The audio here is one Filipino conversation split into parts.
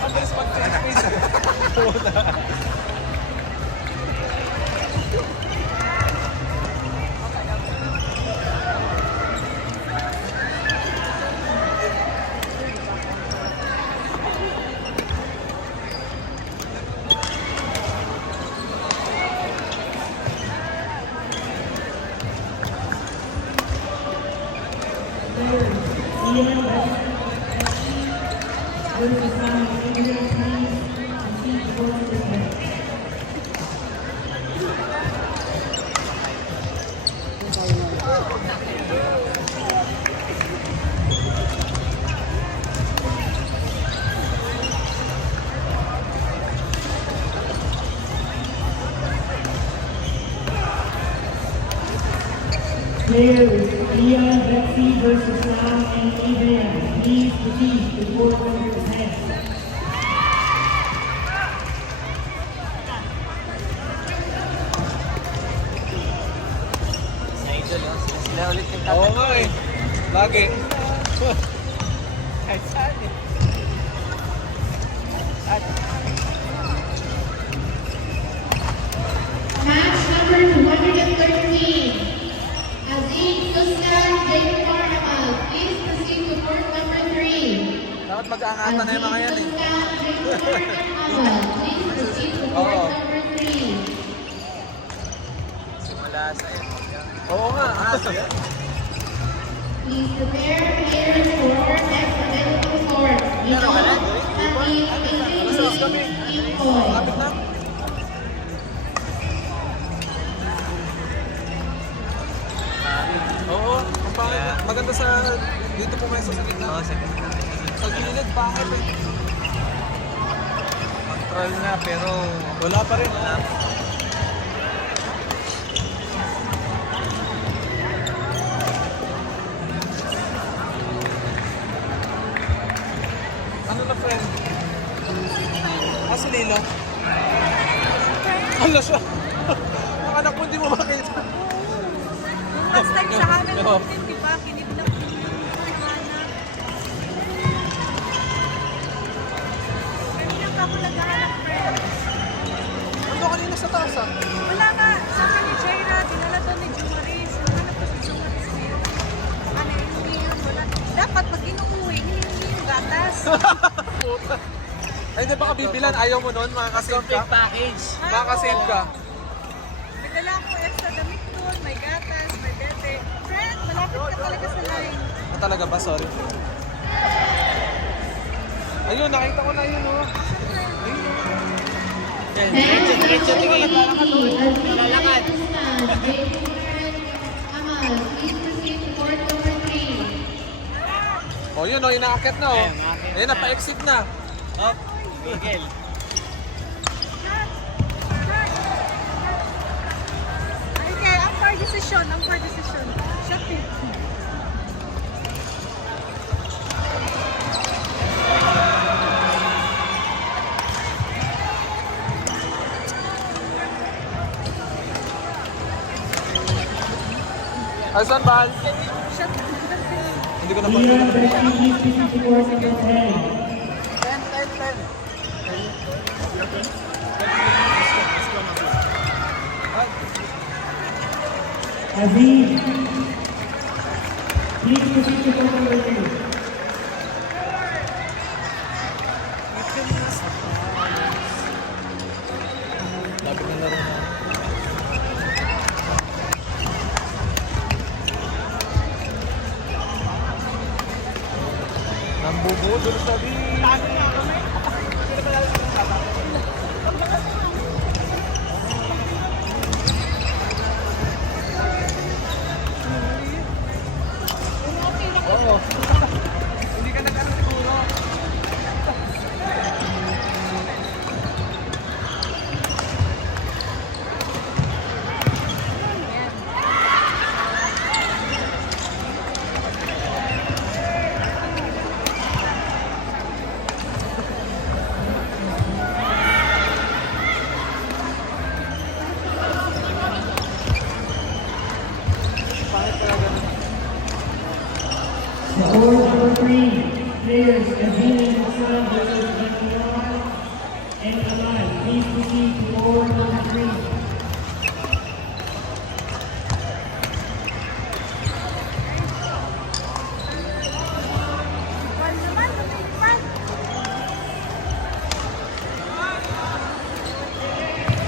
Mabilis mag-face. Players, Leon Betsy versus Sam and Adrian. Please proceed to court number 10. Sila ulit yung Oo nga eh. Lagi. Kahit saan eh. Match number 213. Aziz Kuskan Jaipur Amal. Please proceed to court number 3. Dapat mag-aangatan na yung mga yan eh. Please proceed to court number 3. Simula sa Oo nga. Please prepare players for next available court. Lapit na. Oo. Ang pangit. Maganda sa... Dito po kayo sa gitna. Oo, sa gitna. Sa gilid, pangit eh. Control na pero Wala pa rin. wala pa. Ano na friend? Si Lilo. Hala siya. Ang anak mo hindi mo makita. Last time sa amin, Oo. di ba? Kinidnap din yung anak. Kanina pa ako naghahanap, friend. Ando kanina sa taas ah. Wala nga. Sabi ni Jaira, dinala doon ni Jumaris. Hanap ko si Jumaris ngayon. Ano, hindi yun. Wala. Dapat pag inuuwi, hindi yung gatas. Ay, hindi baka bibilan. Ayaw mo nun, makakasave ka. Package. Makakasave ka. May dala ako extra damit doon, may gatas, may bebe. Friend, malapit ka talaga sa line. Ah, talaga ba? Sorry. Ayun, nakita ko na yun oh. Diretso tingin. Lalakad. Amal, please proceed to court number 3. Oh, yun oh, inaakit na oh. Ayun, inaakit Ayun, na. napa-exit na. Up. Miguel. Okay, ang for decision, ang for decision. Shut it. Asan ba? Shut it. Hindi ko na Leon Betsy, please proceed to court number 10. 10. Aziz, please proceed to court number 3. Lapit na laro na. Nambubudol sa di. Oo. Hindi ka nag-ano siguro. Players Azine Hassan versus Nakiwan and Aman. Please proceed to board number 3. Bal naman, lumipad.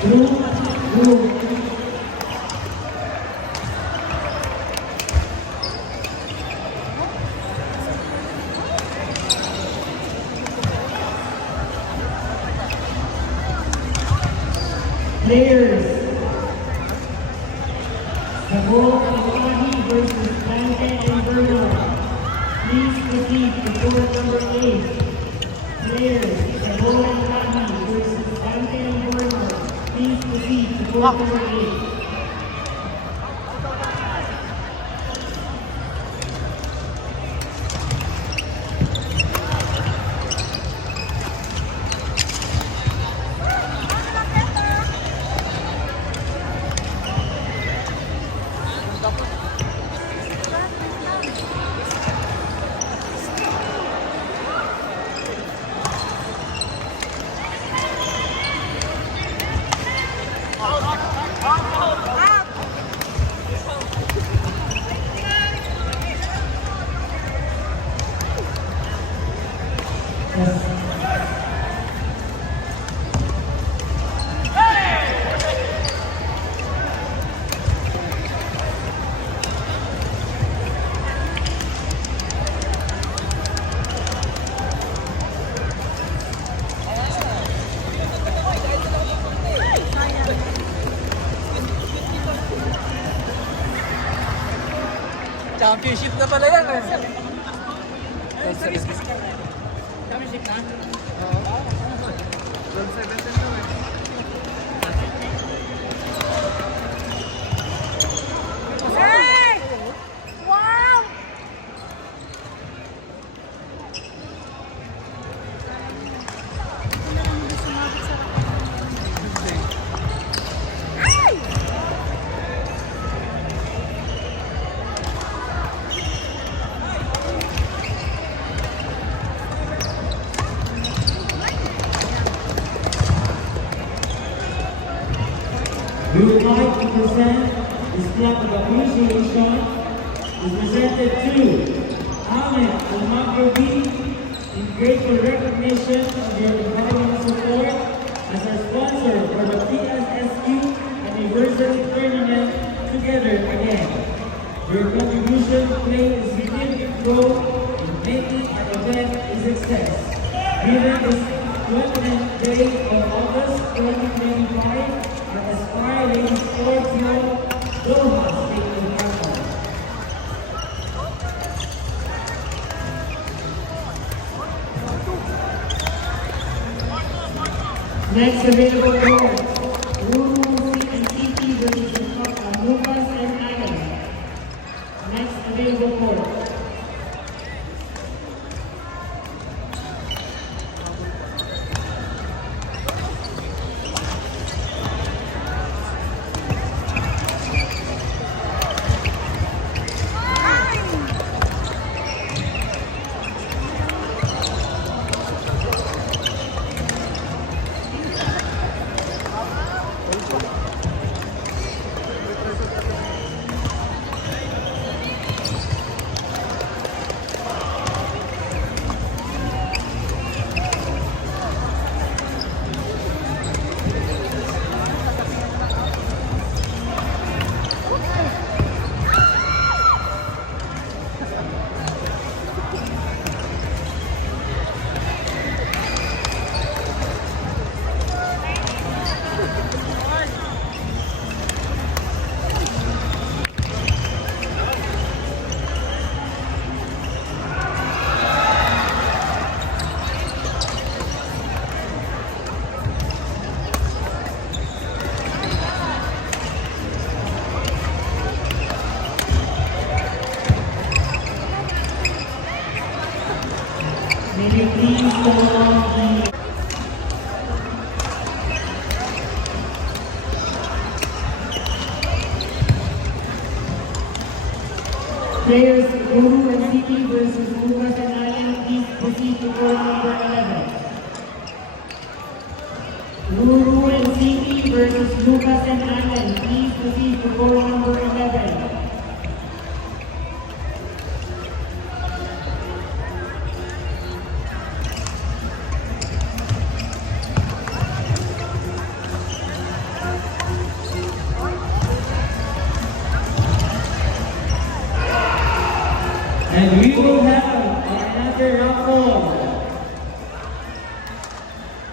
Blue. Players. Sabor Iwahi versus Blanca and Bruno. Please proceed to court number 8. Players. Sabor Iwahi versus Blanca and Bruno. Please proceed to court number 8. Championship na pala yan eh. Championship na? Oo. 12-17 na eh. Hey! Wow! Ano lang hindi sumabit sa Ay! We would like to present this clap of appreciation is presented to Ahmed Al-Maghrabi in grateful recognition of your invaluable support as our sponsor for the PSSQ Anniversary Tournament Together Again. Your contribution played a significant role in making our event a success. Given this 20th day of August 2025, the Aspire Ladies Sports Hall, Doha State of Qatar. Next available court, Ruru and CT versus Lucas and Adam. Next available court. May you please call on the players Guru and City versus Lucas and Alan. Please proceed. proceed to court number 11. Lulu and Ziki versus Lucas and Allen. Please proceed to court number 11. And we will have another raffle.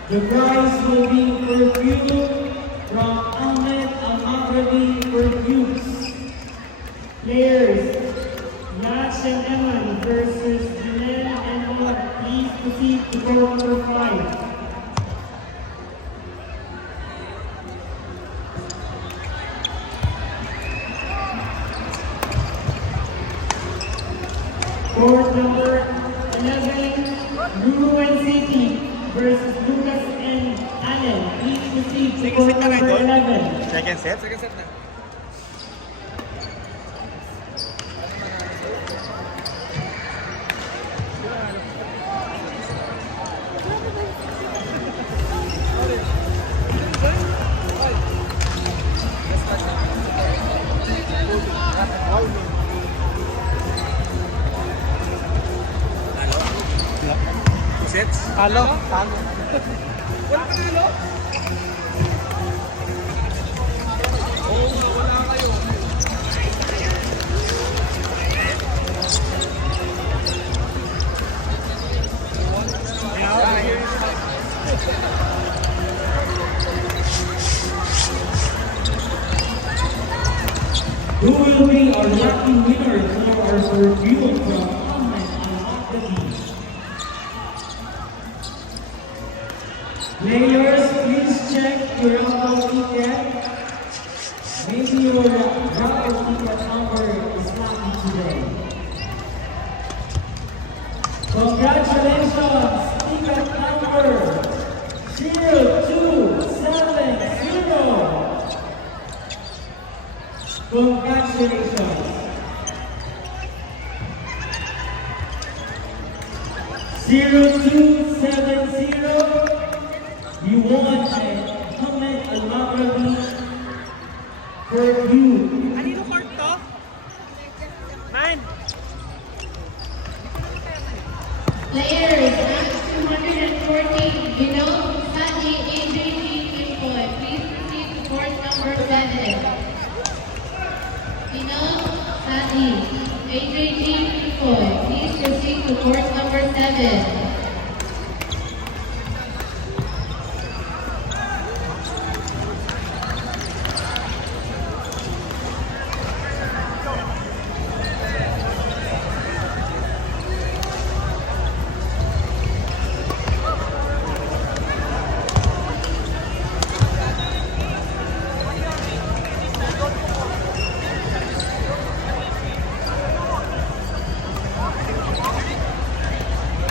The prize will be perfume from Ahmed Al-Maghrabi Perfumes. Players, Yash and Eman versus Janelle and Ahmad. Please proceed to court number 5. Court number 11, Lulu and City versus Lucas and Allen. Please proceed to court number 11. Second set? Second set na. Two sets? Talo. Talo. Wala ka nalo? Oo nga, wala kayo. Who will be our lucky winner for our perfume from Ahmed Al-Maghrabi? Players, please check your raffle ticket. Maybe your raffle ticket number is lucky today. Congratulations! Ticket number 0270. Congratulations! 0270. You won a Ahmed Al-Maghrabi perfume. Kanino court to? Mine. Players, match 214, Vinod, Sadi, AJT, Kimpoy. Please proceed to court number 7. Vinod, Sadi, AJT, Kimpoy. Please proceed to court number 7.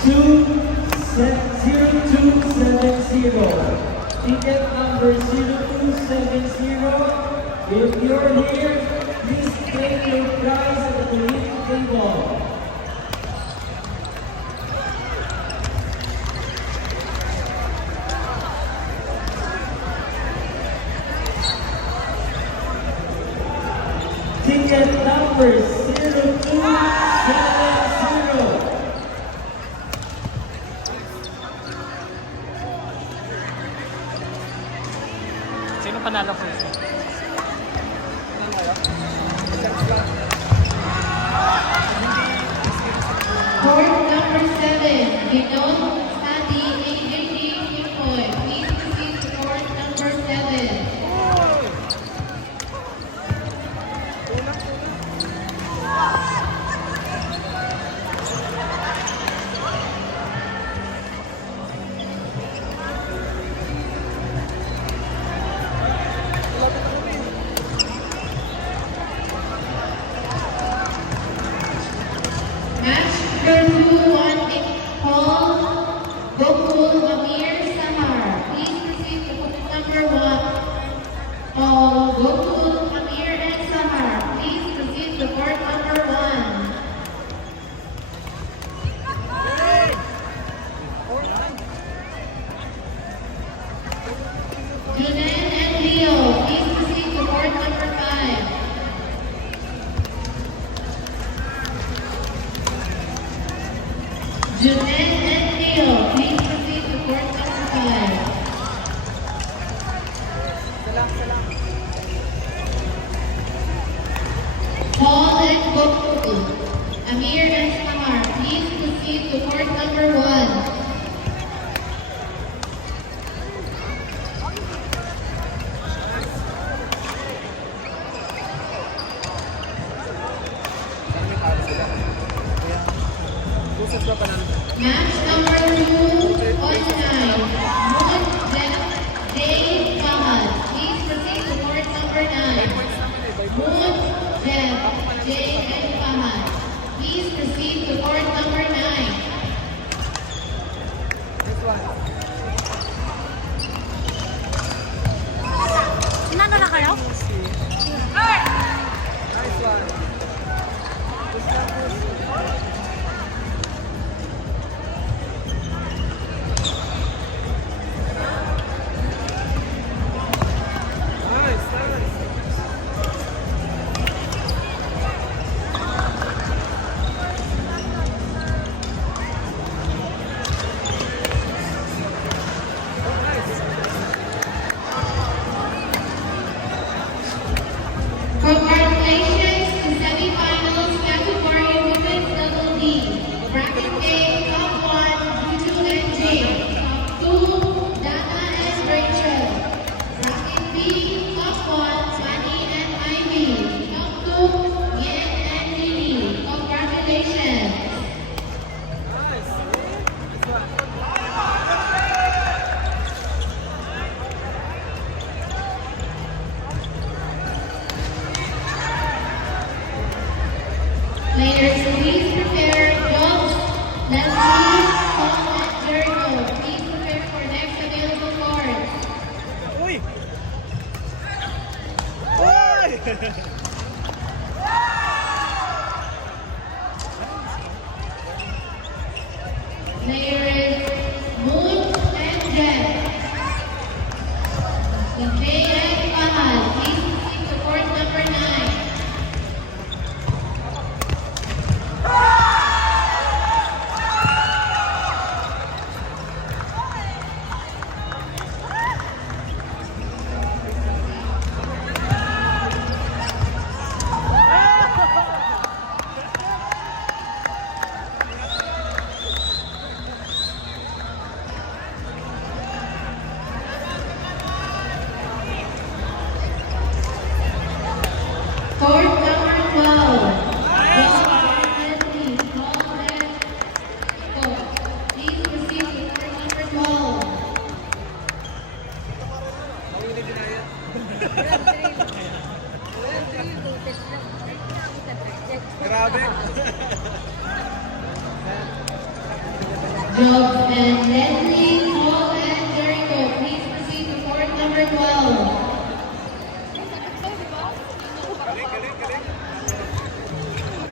Two 0270. Ticket number 0270. If you're here, please take your prize at the committee table. Ticket number 0270. Sino panalo ko? Court number 7, Vinod, Sadi, AJT, Kimpoy. Please proceed to court number 7. Match number 2, Junen and Leo, please proceed to court number 5. Junen and Leo, please proceed to court number 5. Paul and Goku, Amir and Samar, please proceed to court number 1. Pusat ba pa namin? Match number 2 online. Moon Jay Fahad, please proceed to court number 9. Moon Jay and Fahad, please proceed to court number 9. Nano na kayo? Nice one. Nice, nice. Congratulations to semifinals category women's double D. Bracket A, top 1, Juju and Jay. Top 2, Dana and Rachel. Bracket B, top 1, Sunny and Ivy. Top 2, Yen and Lily. Congratulations. Players, please prepare. Jobs, Leslie, Paul, and Jericho. Please prepare for next available court. Uy! Uy! Players, Moon and Jen. Jay and Fahad, please proceed to court number 9. Court number 12. Leslie, Paul and Go. Please proceed to court number 12. Mawinig din na yan. Grabe. Jobs and Leslie,